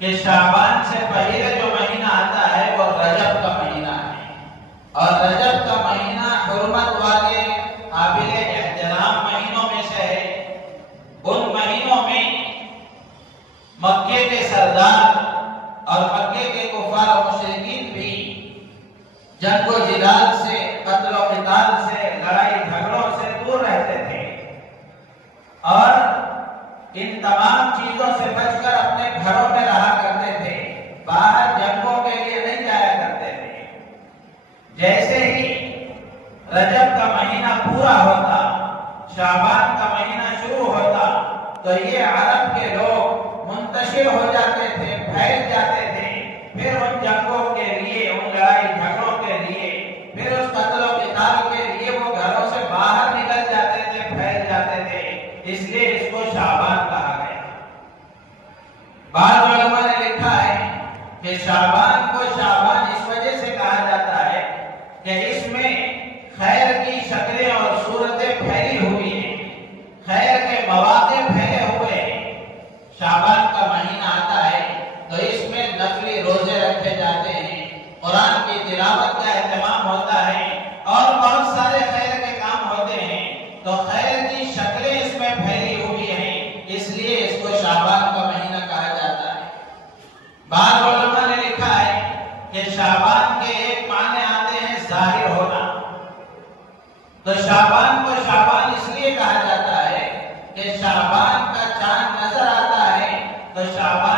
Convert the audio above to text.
کہ شعبان سے پہلے جو مہینہ آتا ہے وہ رجب کا مہینہ ہے، اور رجب کا مہینہ حرمت والے قابل احترام مہینوں میں سے ہے۔ ان مہینوں میں مکے کے سردار اور مکے کے کفار و مشرکین بھی جنگ و جدال سے، قتل و قتال سے، لڑائی جھگڑوں سے دور رہتے تھے، اور ان تمام چیزوں سے بچ کر اپنے گھروں میں رہا کرتے تھے، باہر جنگوں کے لیے نہیں جایا کرتے تھے۔ جیسے ہی رجب کا مہینہ پورا ہوتا، شعبان کا مہینہ شروع ہوتا، تو یہ عرب کے لوگ منتشر ہو جاتے تھے، پھیل جاتے تھے، پھر ان جنگوں کے لیے، ان لڑائی جھگڑوں کے لیے، پھر اس قتل و قتال کے لیے وہ گھروں سے باہر نکل جاتے تھے، پھیل جاتے تھے، اس لیے اس کو شعبان کہا گیا۔ بعض علماء نے لکھا ہے کہ شعبان کو شعبان اس وجہ سے کہا جاتا ہے کہ اس میں خیر کی شکلیں اور صورتیں پھیلی ہوئی ہیں، خیر کے مواقع پھیلے ہوئے ہیں۔ شعبان کا مہینہ آتا ہے تو اس میں نفلی روزے رکھے جاتے ہیں، قرآن کی تلاوت کا اہتمام ہوتا ہے، اور بہت سارے خیر کے کام ہوتے ہیں، تو خیر کی شکلیں اس میں پھیلی ہوئی ہیں، اس لیے اس کو شعبان کا مہینہ کہا جاتا ہے۔ بعض علماء نے لکھا ہے کہ شعبان کے ایک معنی آتے ہیں ظاہر ہونا، تو شعبان کو شعبان اس لیے کہا جاتا ہے کہ شعبان کا چاند نظر آتا ہے، تو شعبان